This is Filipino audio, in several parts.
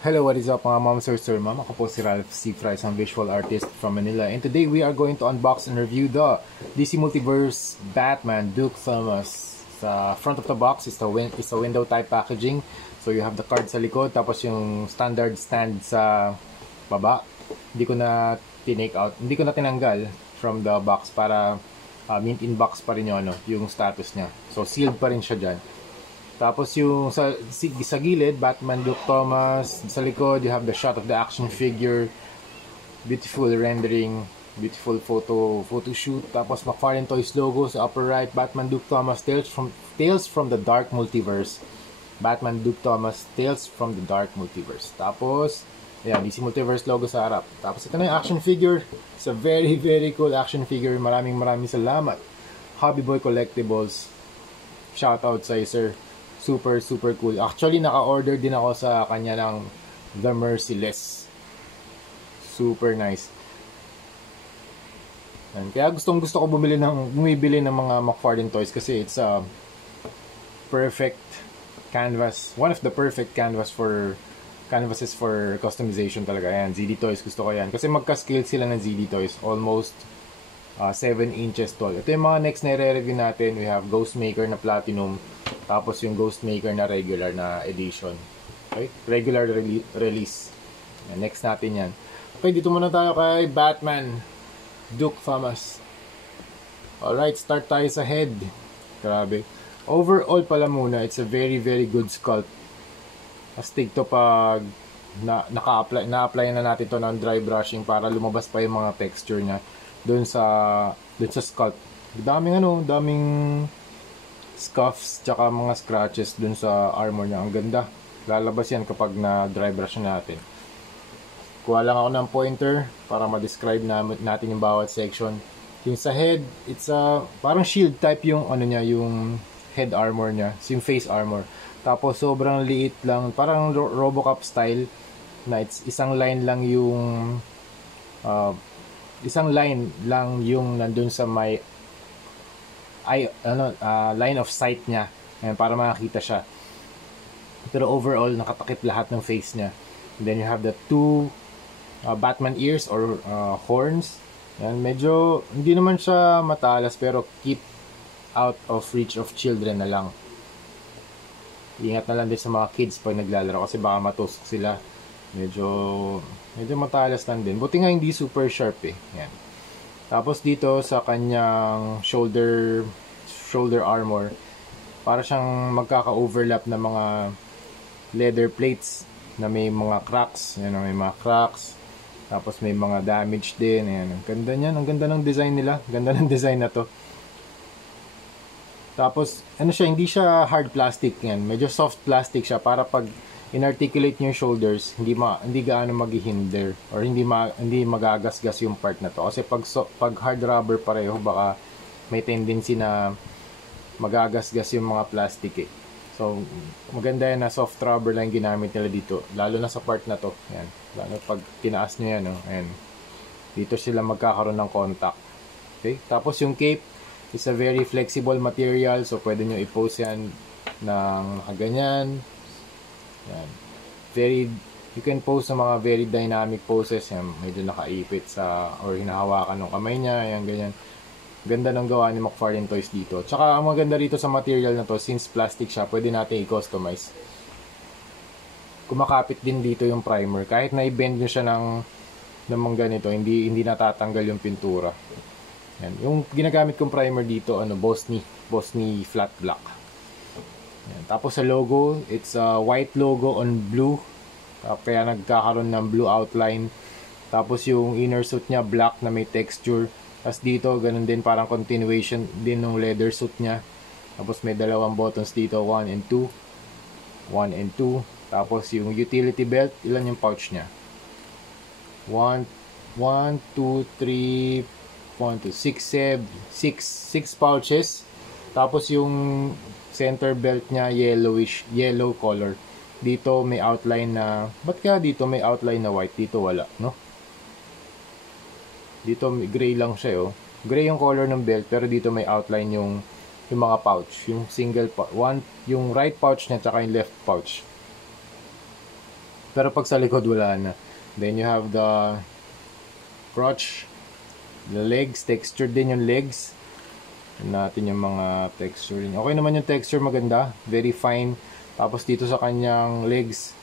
Hello, what is up mga mom, sir, ma'am? Ako po si Ralph C. Fry, isang visual artist from Manila. And today we are going to unbox and review the DC Multiverse Batman Duke Thomas. Sa front of the box is a window type packaging. So you have the card sa likod, tapos yung standard stand sa baba. Hindi ko na tinanggal from the box para mint in box pa rin yung status niya. So sealed pa rin siya dyan. Tapos yung sa gilid, Batman Duke Thomas. Sa likod, you have the shot of the action figure. Beautiful rendering, beautiful photo shoot. Tapos McFarlane Toys logo sa upper right. Batman Duke Thomas, Tales from the Dark Multiverse. Batman Duke Thomas, Tales from the Dark Multiverse. Tapos, ayan, DC Multiverse logo sa harap. Tapos ito na yung action figure. It's a very, very cool action figure. Maraming salamat. Hobby Boy Collectibles. Shout out sa'yo, sir. Super cool. Actually, naka-order din ako sa kanya ng The Merciless. Super nice. And kaya gusto ko bumibili ng mga McFarlane Toys kasi it's a perfect canvas. One of the perfect canvases for customization talaga. Ayan, ZD Toys. Gusto ko yan. Kasi magka-scale sila ng ZD Toys. Almost 7 inches tall. Ito yung mga next na i-review natin. We have Ghostmaker na Platinum. Tapos yung Ghostmaker na regular na edition. Okay? Regular release. Next natin yan. Okay, dito muna tayo kay Batman Duke Thomas. Alright, start tayo sa head. Grabe. Overall pala muna, it's a very good sculpt. Astig to pag na-apply na natin to ng dry brushing para lumabas pa yung mga texture niya doon sa sculpt. Daming scuffs tsaka mga scratches dun sa armor niya. Ang ganda. Lalabas yan kapag na dry brush natin. Kuha lang ako ng pointer para ma-describe natin yung bawat section. Yung sa head, it's a parang shield type yung yung head armor niya, yung face armor. Tapos sobrang liit lang, parang Robocop style na isang line lang yung nandun sa may line of sight niya. Ayan, para makakita siya. Pero overall, nakatakip lahat ng face niya. And then you have the two Batman ears or horns. Ayan, medyo hindi naman siya matalas pero keep out of reach of children na lang. Ingat na lang din sa mga kids pag naglalaro kasi baka matusok sila. Medyo matalas lang din. Buti nga hindi super sharp eh. Ayan. Tapos dito sa kanyang shoulder armor, para siyang magkaka-overlap na mga leather plates na may mga cracks. Ayan, may mga cracks. Tapos may mga damage din. Ayan, ang ganda niyan. Ang ganda ng design nila. Ganda ng design na to. Tapos, hindi siya hard plastic yan. Medyo soft plastic siya para pag inarticulate niyo yung shoulders, hindi gaano maghihinder or hindi magagasgas yung part na to. Kasi pag hard rubber pareho, baka may tendency na magagasgas yung mga plastic eh. So, maganda yan na soft rubber lang ginamit nila dito. Lalo na sa part na to. Ayan. Lalo pag tinaas nyo yan. Ayan. Dito sila magkakaroon ng contact. Okay? Tapos yung cape is a very flexible material. So, pwede nyo i-pose yan ng ganyan. Yan. You can pose sa mga very dynamic poses. Yan, medyo nakaipit or hinahawakan ng kamay niya. Yan, ganyan. Ganda ng gawa ni McFarlane Toys dito. Tsaka ang maganda rito sa material na to, since plastic siya, pwede natin i-customize. Kumakapit din dito yung primer. Kahit na i-bend nyo siya ng mga ganito, hindi natatanggal yung pintura. Yan. Yung ginagamit kong primer dito, Bosni Flat Black. Yan. Tapos sa logo, it's a white logo on blue. Kaya nagkakaroon ng blue outline. Tapos yung inner suit niya, black na may texture. Tapos dito, ganun din, parang continuation din ng leather suit niya. Tapos may dalawang buttons dito, 1 and 2. 1 and 2. Tapos yung utility belt, ilan yung pouch niya? 1, 2, 3, 6 pouches. Tapos yung center belt niya, yellow color. Dito may outline na, ba't kaya dito may outline na white? Dito wala, no? Dito gray lang siya, oh. Gray yung color ng belt, pero dito may outline yung mga pouch. Yung yung right pouch niya, tsaka yung left pouch. Pero pag sa likod, wala na. Then you have the crotch, the legs, textured din yung legs. Natin yung mga texture. Okay naman yung texture, maganda. Very fine. Tapos dito sa kanyang legs,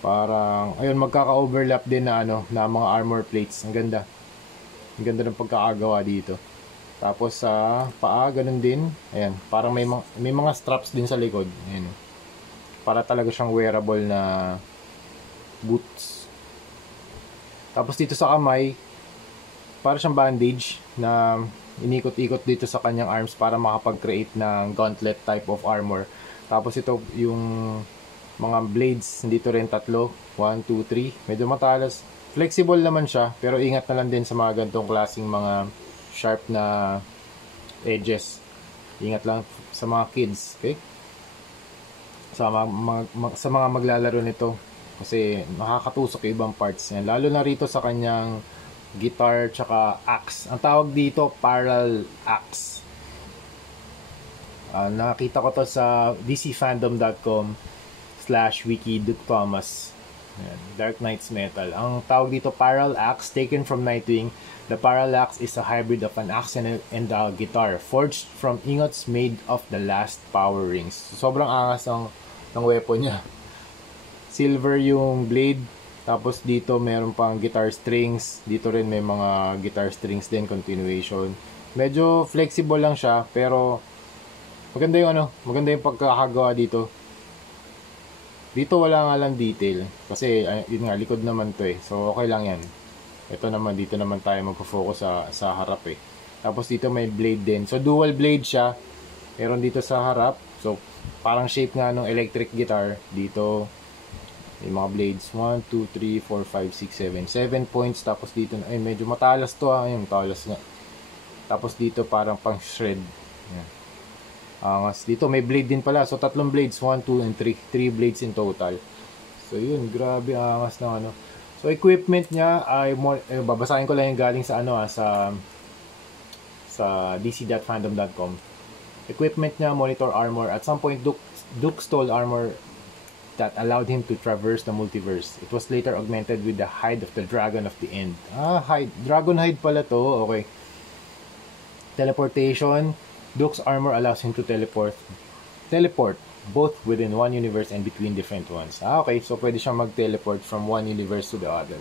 parang, ayun, magkaka-overlap din na, na mga armor plates. Ang ganda. Ang ganda ng pagkakagawa dito. Tapos sa paa, ganun din. Ayan, parang may mga straps din sa likod. Ayan. Para talaga siyang wearable na boots. Tapos dito sa kamay, para siyang bandage na inikot-ikot dito sa kanyang arms para makapag-create ng gauntlet type of armor. Tapos ito yung mga blades, dito rin tatlo, 1, 2, 3, medyo matalas. Flexible naman siya, pero ingat na lang din sa mga ganitong klaseng mga sharp na edges. Ingat lang sa mga kids, okay? Sa mga maglalaro nito, kasi nakakatusok yung ibang parts niya. Lalo na rito sa kanyang guitar tsaka axe. Ang tawag dito, parallel axe. Nakita ko to sa dcfandom.com/wiki Duke Thomas. Ayan, Dark Knight's Metal. Ang tawag dito, parallel axe, taken from Nightwing. The parallel axe is a hybrid of an axe and a guitar, forged from ingots made of the last power rings. Sobrang angas ng weapon niya. Silver yung blade. Tapos dito meron pang guitar strings. Dito rin may mga guitar strings din, continuation. Medyo flexible lang siya, pero maganda yung maganda yung pagkakagawa dito. Dito wala nga lang detail kasi yun nga, likod naman to eh. So okay lang yan. Ito naman, dito naman tayo magpo-focus sa harap eh. Tapos dito may blade din. So dual blade siya. Meron dito sa harap. So parang shape nga ng electric guitar. Dito may mga blades, 1, 2, 3, 4, 5, 6, 7 points. Tapos dito, ay medyo matalas to ha, ayun, matalas nga. Tapos dito parang pang shred. Yan. Dito may blade din pala, so tatlong blades, 1, 2, and 3 blades in total. So yun, grabe angas na So equipment niya ay babasahin ko lang yung galing sa sa dc.fandom.com. Equipment niya, monitor armor. At some point, Duke stole armor that allowed him to traverse the multiverse. It was later augmented with the hide of the Dragon of the End. Hide. Dragon hide pala to. Okay. Teleportation. Duke's armor allows him to teleport both within one universe and between different ones. Okay. So, pwede siyang mag-teleport from one universe to the other.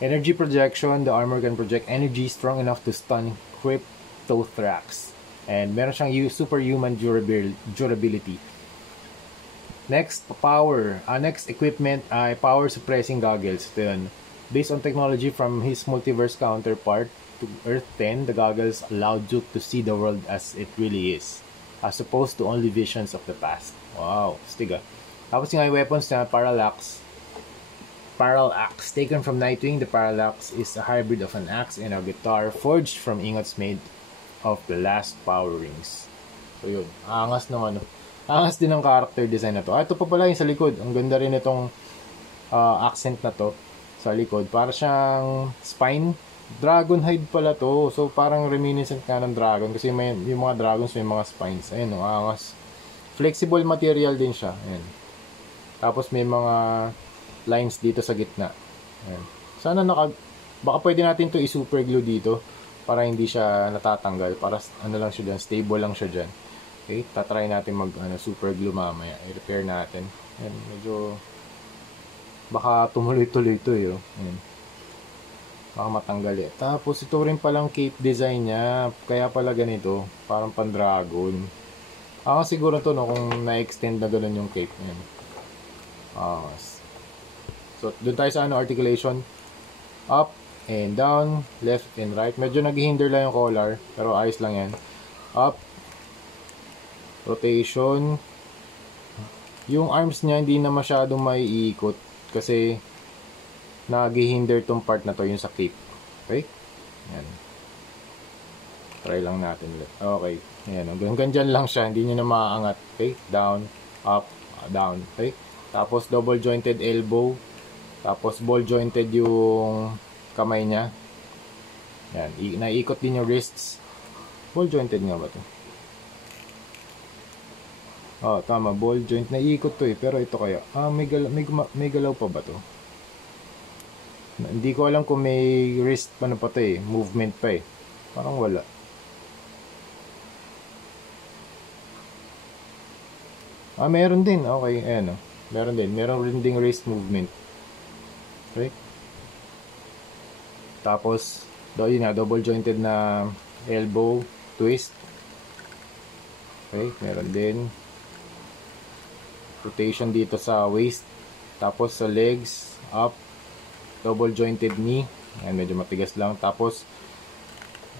Energy projection. The armor can project energy strong enough to stun Cryptothrax. And meron siyang superhuman durability. Next, power. Next equipment ay power suppressing goggles. Ito yun. Based on technology from his multiverse counterpart to Earth 10, the goggles allow Duke to see the world as it really is, as opposed to only visions of the past. Wow, stiga. Tapos yung weapons na Parallax. Parallax. Taken from Nightwing, the Parallax is a hybrid of an axe and a guitar forged from ingots made of the last power rings. So yun, angas ng angas din ng character design na to. Ito pa pala yung sa likod. Ang ganda rin itong accent na to sa likod. Para siyang spine. Dragon hide pala to. So parang reminiscent nga ng dragon. Kasi yung mga dragons may mga spines. Ayun, angas. Flexible material din siya. Ayan. Tapos may mga lines dito sa gitna. Ayan. Sana baka pwede natin to i-super glue dito para hindi siya natatanggal. Para lang siya dyan. Stable lang siya dyan. Okay, tatry natin super glue mamaya. I-repair natin. Ayan, medyo baka tumuloy-tuloy ito eh. Ayan. Baka matanggal eh. Tapos ito rin palang cape design niya. Kaya pala ganito. Parang pan-dragon. Siguro to kung na-extend na ganun yung cape. Ayan. So, doon tayo sa articulation. Up and down, left and right. Medyo nag-hinder lang yung collar. Pero ayos lang yan. Up, rotation. Yung arms niya hindi na masyadong maiikot kasi nag-hinder tong part na to, yung sa cape. Okay? Ayan. Try lang natin ulit. Okay. Ayan. Hanggang dyan lang siya. Hindi nyo na maaangat. Okay? Down, up, down. Okay? Tapos double jointed elbow. Tapos ball jointed yung kamay niya. Ayan. Naiikot din yung wrists. Ball jointed nga ba to? Oh, tama, ball joint. Naiikot to eh. Pero ito kaya. May galaw pa ba to? Hindi ko alam kung may wrist pa na pa to eh. Movement pa eh. Parang wala. Meron din. Okay, ayan o. Meron din. Meron rin ding wrist movement. Okay. Tapos, yun nga, double jointed na elbow twist. Okay, meron din. Rotation dito sa waist. Tapos sa legs, up. Double jointed knee. Ayan, medyo matigas lang. Tapos,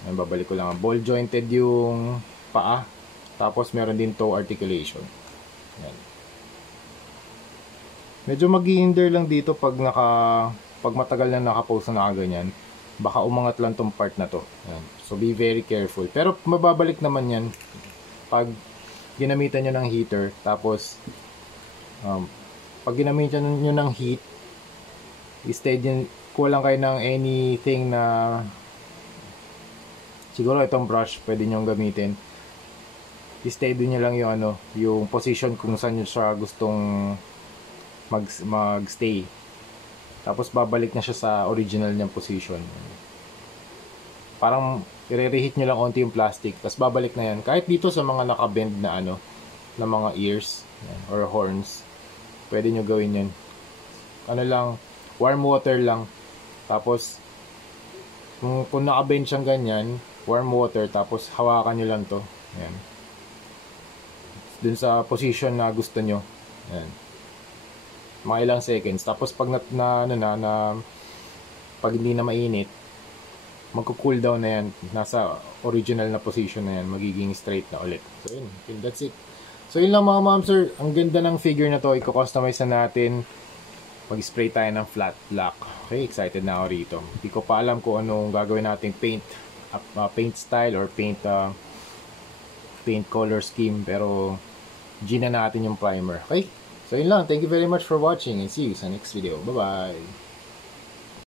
ayan, babalik ko lang. Ball jointed yung paa. Tapos, meron din toe articulation. Ayan. Medyo mag-hinder lang dito pag matagal na nakapose na nakaganyan. Baka umangat lang tong part na to. Ayan. So, be very careful. Pero, mababalik naman yan pag ginamitan nyo ng heater. Tapos, pag ginamitan nyo ng heat, i-steady nyo, kulang kayo ng anything na siguro itong brush pwede nyo gamitin. I-steady nyo lang yung yung position kung saan nyo siya gustong mag-stay. Tapos babalik na siya sa original niyang position. Parang i-reheat nyo lang onti yung plastic, tapos babalik na yan. Kahit dito sa mga nakabend na na mga ears or horns, pwede nyo gawin yan. Lang, warm water lang. Tapos kung nakabend siyang ganyan, warm water, tapos hawakan nyo lang to. Ayan. Dun sa position na gusto nyo. Ayan. Mga ilang seconds. Tapos pag pag hindi na mainit, magko-cool down na yan. Nasa original na position na yan. Magiging straight na ulit. So yun. That's it. So yun lang mga ma'am sir. Ang ganda ng figure na to. I-customize na natin. Mag-spray tayo ng flat black. Okay, excited na ako rito. Hindi ko pa alam kung anong gagawin nating paint style or paint color scheme. Pero G na natin yung primer. Okay? So yun lang. Thank you very much for watching and see you sa next video. Bye-bye!